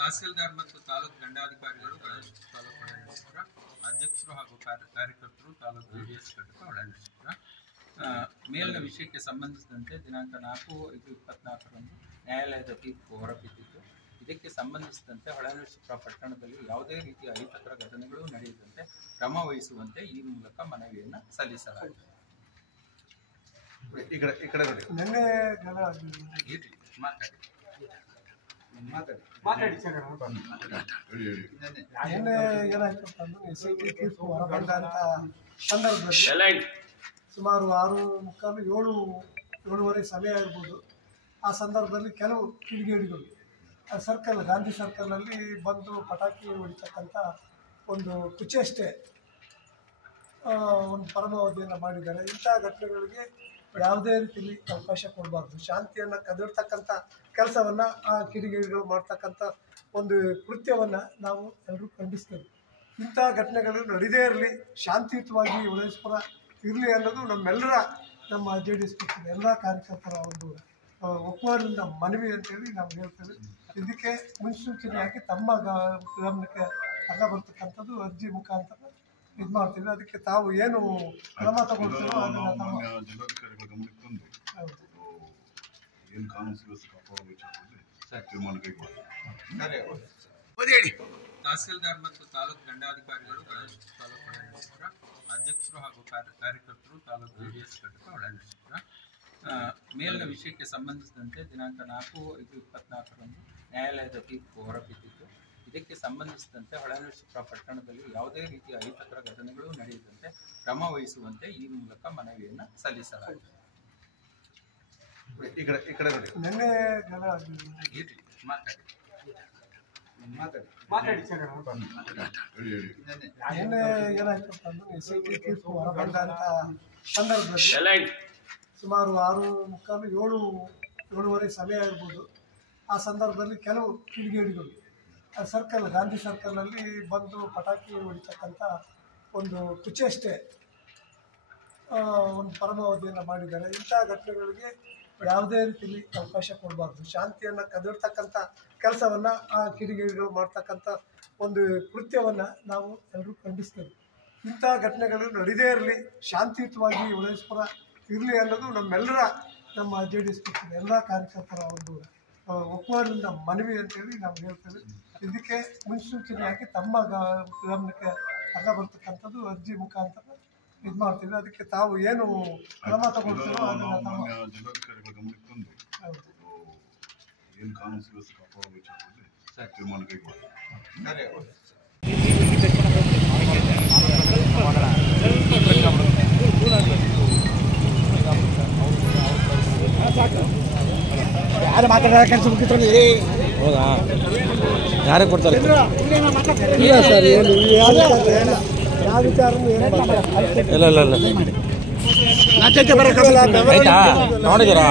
ತಹಸೀಲ್ದಾರ್ ಮತ್ತು ತಾಲೂಕು ದಂಡಾಧಿಕಾರಿಗಳು ತಾಲೂಕು ಅಧ್ಯಕ್ಷರು ಹಾಗೂ ಕಾರ್ಯಕರ್ತರು ತಾಲೂಕು ಜೆಡಿಎಸ್ ಘಟಕ ಹೊಳೆನರಸೀಪುರ ಮೇಲಿನ ವಿಷಯಕ್ಕೆ ಸಂಬಂಧಿಸಿದಂತೆ ದಿನಾಂಕ 4/5/24ರಂದು ನ್ಯಾಯಾಲಯದ ತೀರ್ಪು ಹೊರಬಿದ್ದಿದ್ದು, ಇದಕ್ಕೆ ಸಂಬಂಧಿಸಿದಂತೆ ಹೊಳೆನರಸೀಪುರ ಪಟ್ಟಣದಲ್ಲಿ ಯಾವುದೇ ರೀತಿಯ ಅಹಿತಕರ ಘಟನೆಗಳು ನಡೆಯದಂತೆ ಕ್ರಮ ವಹಿಸುವಂತೆ ಈ ಮೂಲಕ ಮನವಿಯನ್ನು ಸಲ್ಲಿಸಲಾಗಿದೆ. ಸಂದರ್ಭದಲ್ಲಿ ಸುಮಾರು 6:45-7 ಸಮಯ ಇರ್ಬೋದು. ಆ ಸಂದರ್ಭದಲ್ಲಿ ಕೆಲವು ಕಿಡಿಗೇಡಿಗಳು ಸರ್ಕಲ್ ಗಾಂಧಿ ಸರ್ಕಲ್ನಲ್ಲಿ ಬಂದು ಪಟಾಕಿ ಹೊಡಿತಕ್ಕಂಥ ಒಂದು ಕುಚೇಷ್ಟೆ ಒಂದು ಪರಮಾವಧಿಯನ್ನು ಮಾಡಿದ್ದಾರೆ. ಇಂಥ ಘಟನೆಗಳಿಗೆ ಯಾವುದೇ ರೀತಿಯಲ್ಲಿ ಅವಕಾಶ ಕೊಡಬಾರ್ದು. ಶಾಂತಿಯನ್ನು ಕದಡ್ತಕ್ಕಂಥ ಕೆಲಸವನ್ನು ಆ ಕಿಡಿಗೇಡಿಗಳು ಮಾಡ್ತಕ್ಕಂಥ ಒಂದು ಕೃತ್ಯವನ್ನು ನಾವು ಎಲ್ಲರೂ ಖಂಡಿಸ್ತೇವೆ. ಇಂಥ ಘಟನೆಗಳು ನಡೆದೇ ಇರಲಿ, ಶಾಂತಿಯುತವಾಗಿ ಹೊಳೆನರಸೀಪುರ ಇರಲಿ ಅನ್ನೋದು ನಮ್ಮ JDS ಪಕ್ಷದ ಎಲ್ಲ ಕಾರ್ಯಕರ್ತರ ಒಂದು ಒಕ್ಕೂಟದಿಂದ ಮನವಿ ಅಂತೇಳಿ ನಾವು ಹೇಳ್ತೇವೆ. ಇದಕ್ಕೆ ಮುನ್ಸೂಚನೆ ಹಾಕಿ ತಮ್ಮ ಗಮನಕ್ಕೆ ಬರ್ತಕ್ಕಂಥದ್ದು ಅರ್ಜಿ ಮುಖಾಂತರ ಇದು ಮಾಡ್ತೀವಿ. ಅದಕ್ಕೆ ತಾವು ಏನು ಕ್ರಮ ತಗೊಳ್ತೀರೋ ಅದನ್ನು ಜಿಲ್ಲಾಧಿಕಾರಿಗಳ ಗಮನಕ್ಕೆ ತಂದು ಏನು ಕಾನೂನು ಸುವ್ಯವಸ್ಥೆ ಕಾಪಾಡುವ ವಿಚಾರದಲ್ಲಿ ತೀರ್ಮಾನ ಕೈಗೊಳ್ಳುತ್ತಾರೆ. ತಹಸೀಲ್ದಾರ್ ಮತ್ತು ತಾಲೂಕು ದಂಡಾಧಿಕಾರಿಗಳು ತಾಲೂಕು ಹೊಳೆನರಸೀಪುರ ಅಧ್ಯಕ್ಷರು ಹಾಗೂ ಕಾರ್ಯಕರ್ತರು ತಾಲೂಕು ಜೆಡಿಎಸ್ ಘಟಕ ಹೊಳೆನರಸೀಪುರ ಮೇಲಿನ ವಿಷಯಕ್ಕೆ ಸಂಬಂಧಿಸಿದಂತೆ ದಿನಾಂಕ 4/5/24ರಂದು ನ್ಯಾಯಾಲಯದ ತೀರ್ಪು ಹೊರಬಿದ್ದಿದ್ದು, ಇದಕ್ಕೆ ಸಂಬಂಧಿಸಿದಂತೆ ಹೊಳೆನರಸೀಪುರ ಪಟ್ಟಣದಲ್ಲಿ ಯಾವುದೇ ರೀತಿಯ ಅಹಿತಕರ ಘಟನೆಗಳು ನಡೆಯದಂತೆ ಕ್ರಮ ವಹಿಸುವಂತೆ ಈ ಮೂಲಕ ಮನವಿಯನ್ನು ಸಲ್ಲಿಸಲಾಗಿದೆ. ತೀರ್ಪು ಹೊರಬಂದಂಥ ಸಂದರ್ಭದಲ್ಲಿ ಸುಮಾರು 6:45-7 ಸಮಯ ಇರ್ಬೋದು. ಆ ಸಂದರ್ಭದಲ್ಲಿ ಕೆಲವು ಕಿಡಿಗೇಡಿಗಳು ಸರ್ಕಲ್ ಗಾಂಧಿ ಸರ್ಕಲ್ನಲ್ಲಿ ಬಂದು ಪಟಾಕಿ ಹೊಡಿತಕ್ಕಂಥ ಒಂದು ಕುಚೇಷ್ಟೆ ಒಂದು ಪರಮಾವಧಿಯನ್ನು ಮಾಡಿದ್ದಾರೆ. ಇಂಥ ಘಟನೆಗಳಿಗೆ ಯಾವುದೇ ರೀತಿಯಲ್ಲಿ ಅವಕಾಶ ಕೊಡಬಾರ್ದು. ಶಾಂತಿಯನ್ನು ಕದಡ್ತಕ್ಕಂಥ ಕೆಲಸವನ್ನು ಆ ಕಿಡಿಗೇಡಿಗಳು ಮಾಡ್ತಕ್ಕಂಥ ಒಂದು ಕೃತ್ಯವನ್ನು ನಾವು ಎಲ್ಲರೂ ಖಂಡಿಸ್ತೇವೆ. ಇಂಥ ಘಟನೆಗಳು ನಡೆದೇ ಇರಲಿ, ಶಾಂತಿಯುತವಾಗಿ ಹೊಳೆನರಸೀಪುರ ಇರಲಿ ಅನ್ನೋದು ನಮ್ಮ JDS ಪಕ್ಷದ ಎಲ್ಲ ಕಾರ್ಯಕರ್ತರ ಒಂದು ಒಕ್ಕೂಟದಿಂದ ಮನವಿ ಅಂತೇಳಿ ನಾವು ಹೇಳ್ತೇವೆ. ಇದಕ್ಕೆ ಮುನ್ಸೂಚನೆ ಹಾಕಿ ತಮ್ಮ ಗಮನಕ್ಕೆ ಬರ್ತಕ್ಕಂಥದ್ದು ಅರ್ಜಿ ಮುಖಾಂತರ ಇದು ಮಾಡ್ತೀವಿ. ಅದಕ್ಕೆ ತಾವು ಏನು ಕ್ರಮ ತಗೊಳ್ತೀರೋ ಅದನ್ನು ಜಿಲ್ಲಾಧಿಕಾರಿಗಳ ಗಮನಕ್ಕೆ ತಂದು ಏನು ಕಾನೂನು ಸುವ್ಯವಸ್ಥೆ ಕಾಪಾಡುವ ವಿಚಾರದಲ್ಲಿ ತೀರ್ಮಾನ ಕೈಗೊಳ್ಳುತ್ತಾರೆ. ಯಾರು ಮಾತಾಡೋ ಕೆಲಸ ಮುಗಿಸ್ತಾರೆ. ಹೌದಾ? ಯಾರೇ ಕೊಡ್ತಾರೆ? ಇಲ್ಲ ಸರ್, ಏನು ಯಾವ ವಿಚಾರನೂ ಏನು ಇಲ್ಲ ಇಲ್ಲ ಇಲ್ಲ ಆಯ್ತಾ ನೋಡಿದ್ದೀರಾ?